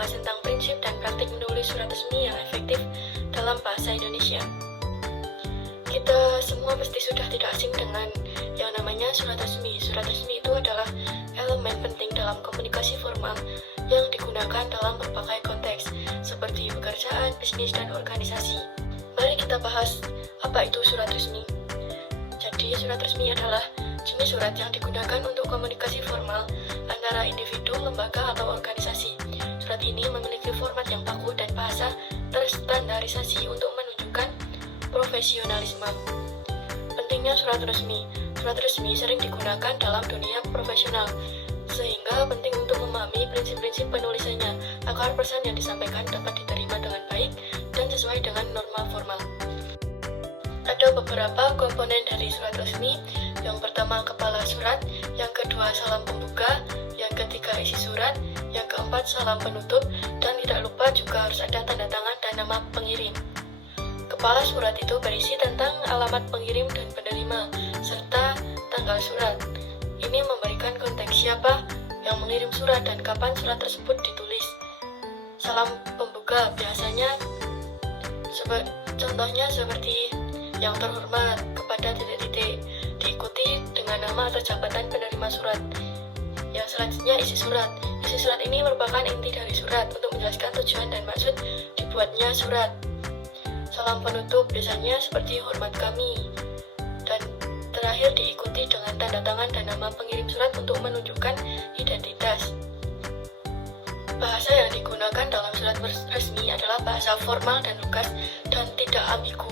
membahas tentang prinsip dan praktik menulis surat resmi yang efektif dalam bahasa Indonesia. Kita semua pasti sudah tidak asing dengan yang namanya surat resmi. Surat resmi itu adalah elemen penting dalam komunikasi formal yang digunakan dalam berbagai konteks, seperti pekerjaan, bisnis, dan organisasi. Mari kita bahas apa itu surat resmi. Jadi, surat resmi adalah jenis surat yang digunakan untuk komunikasi formal antara individu, lembaga, atau organisasi. Surat ini memiliki format yang baku dan bahasa terstandarisasi untuk menunjukkan profesionalisme. Pentingnya surat resmi. Surat resmi sering digunakan dalam dunia profesional, sehingga penting untuk memahami prinsip-prinsip penulisannya agar pesan yang disampaikan dapat diterima dengan baik dan sesuai dengan norma formal. Ada beberapa komponen dari surat resmi. Yang pertama, kepala surat, yang kedua, salam pembuka, yang ketiga, isi surat, yang keempat, salam penutup, dan tidak lupa juga harus ada tanda tangan dan nama pengirim. Kepala surat itu berisi tentang alamat pengirim dan penerima, serta tanggal surat. Ini memberikan konteks siapa yang mengirim surat dan kapan surat tersebut ditulis. Salam pembuka biasanya contohnya seperti yang terhormat, kepada titik-titik, diikuti dengan nama atau jabatan penerima surat. Yang selanjutnya, isi surat. Isi surat ini merupakan inti dari surat untuk menjelaskan tujuan dan maksud dibuatnya surat. Salam penutup biasanya seperti hormat kami. Dan terakhir diikuti dengan tanda tangan dan nama pengirim surat untuk menunjukkan identitas. Bahasa yang digunakan dalam surat resmi adalah bahasa formal dan lugas dan tidak ambigu.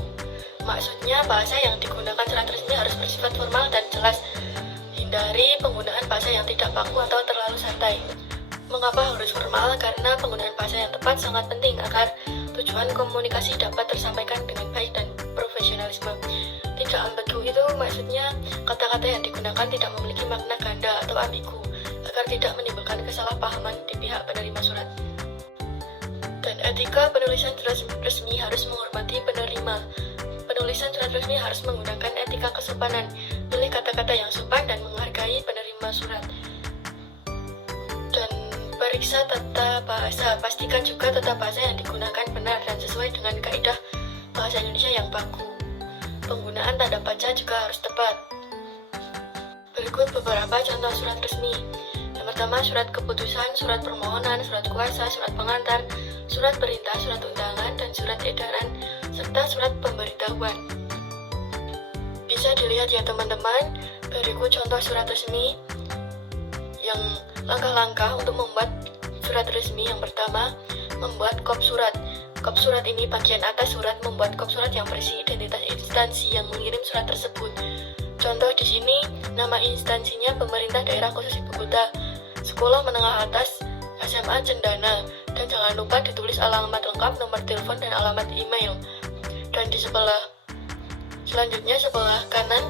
Maksudnya, bahasa yang digunakan surat resmi harus bersifat formal dan jelas. Hindari penggunaan bahasa yang tidak baku atau terlalu santai. Mengapa harus formal? Karena penggunaan bahasa yang tepat sangat penting agar tujuan komunikasi dapat tersampaikan dengan baik dan profesionalisme. Tidak ambigu itu maksudnya kata-kata yang digunakan tidak memiliki makna ganda atau ambigu, agar tidak menimbulkan kesalahpahaman di pihak penerima surat. Dan etika penulisan surat resmi harus menghormati penerima. Penulisan surat resmi harus menggunakan etika kesopanan, pilih kata-kata yang sopan dan menghargai penerima surat. Dan periksa tata bahasa, pastikan juga tata bahasa yang digunakan benar dan sesuai dengan kaidah bahasa Indonesia yang baku. Penggunaan tanda baca juga harus tepat. Berikut beberapa contoh surat resmi. Yang pertama, surat keputusan, surat permohonan, surat kuasa, surat pengantar, surat perintah, surat undangan, dan surat edaran, serta surat pemberitahuan. Bisa dilihat ya teman-teman, berikut contoh surat resmi yang langkah-langkah untuk membuat surat resmi. Yang pertama, membuat kop surat. Kop surat ini bagian atas surat, membuat kop surat yang berisi identitas instansi yang mengirim surat tersebut. Contoh di sini, nama instansinya Pemerintah Daerah Khusus Ibu Kota, Sekolah Menengah Atas, SMA Cendana, dan jangan lupa ditulis alamat lengkap, nomor telepon, dan alamat email. Dan di selanjutnya sebelah kanan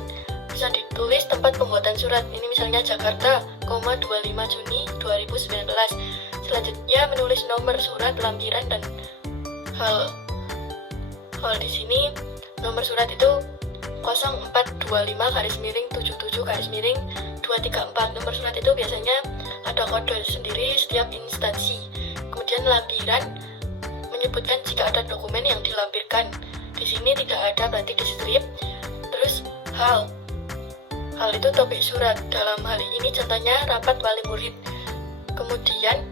bisa ditulis tempat pembuatan surat. Ini misalnya Jakarta, 25 Juni 2019. Selanjutnya menulis nomor surat, lampiran, dan hal di sini nomor surat itu 0425-77-234. Nomor surat itu biasanya ada kode sendiri setiap instansi. Kemudian lampiran menyebutkan jika ada dokumen yang dilampirkan. Di sini tidak ada, berarti di strip. Terus hal itu topik surat. Dalam hal ini contohnya rapat wali murid. Kemudian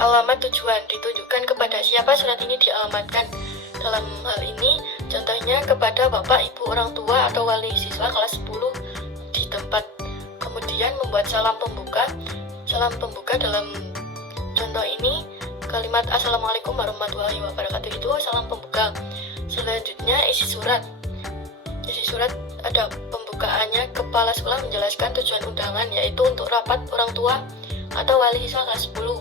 alamat tujuan ditunjukkan kepada siapa surat ini dialamatkan. Dalam hal ini contohnya kepada bapak, ibu, orang tua, atau wali siswa kelas 10 di tempat. Kemudian membuat salam pembuka. Salam pembuka dalam contoh ini kalimat Assalamualaikum warahmatullahi wabarakatuh itu salam pembuka. Selanjutnya isi surat. Isi surat ada pembukaannya, kepala sekolah menjelaskan tujuan undangan, yaitu untuk rapat orang tua atau wali siswa kelas 10.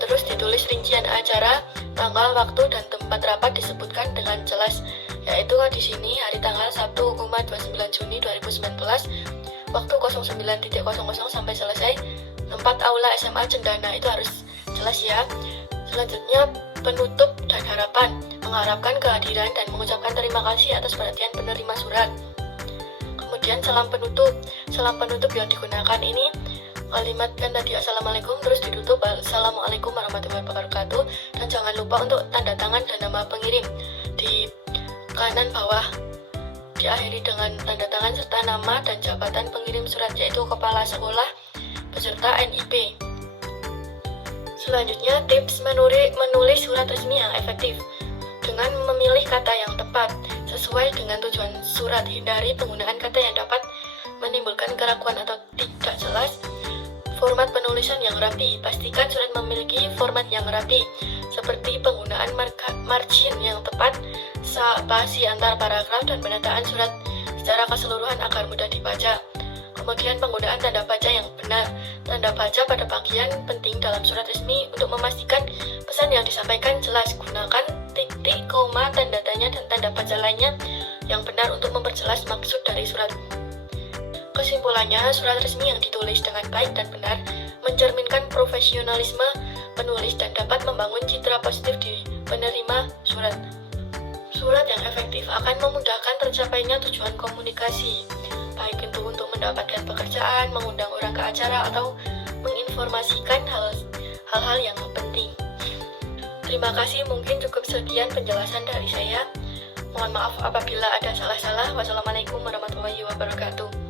Terus ditulis rincian acara, tanggal, waktu, dan tempat rapat disebutkan dengan jelas, yaitu di sini hari tanggal Sabtu 29 Juni 2019, waktu 09.00 sampai selesai, tempat aula SMA Cendana, itu harus jelas ya. Selanjutnya penutup dan harapan, mengharapkan kehadiran dan mengucapkan terima kasih atas perhatian penerima surat. Kemudian salam penutup yang digunakan ini kalimat kan tadi assalamualaikum terus ditutup assalamualaikum warahmatullahi wabarakatuh, dan jangan lupa untuk tanda tangan dan nama pengirim di kanan bawah diakhiri dengan tanda tangan serta nama dan jabatan pengirim surat, yaitu kepala sekolah beserta NIP. Selanjutnya, tips menulis surat resmi yang efektif dengan memilih kata yang tepat sesuai dengan tujuan surat. Hindari penggunaan kata yang dapat menimbulkan keraguan atau tidak jelas. Format penulisan yang rapi. Pastikan surat memiliki format yang rapi, seperti penggunaan margin yang tepat, spasi antar paragraf, dan penataan surat secara keseluruhan agar mudah dibaca. Kemudian penggunaan tanda baca yang benar. Tanda baca pada bagian penting dalam surat resmi untuk memastikan pesan yang disampaikan jelas. Gunakan titik, koma, tanda tanya, dan tanda baca lainnya yang benar untuk memperjelas maksud dari surat. Kesimpulannya, surat resmi yang ditulis dengan baik dan benar mencerminkan profesionalisme penulis dan dapat membangun citra positif di penerima surat. Surat yang efektif akan memudahkan tercapainya tujuan komunikasi, baik itu untuk mendapatkan pekerjaan, mengundang orang ke acara, atau menginformasikan hal-hal yang penting. Terima kasih, mungkin cukup sekian penjelasan dari saya. Mohon maaf apabila ada salah-salah. Wassalamualaikum warahmatullahi wabarakatuh.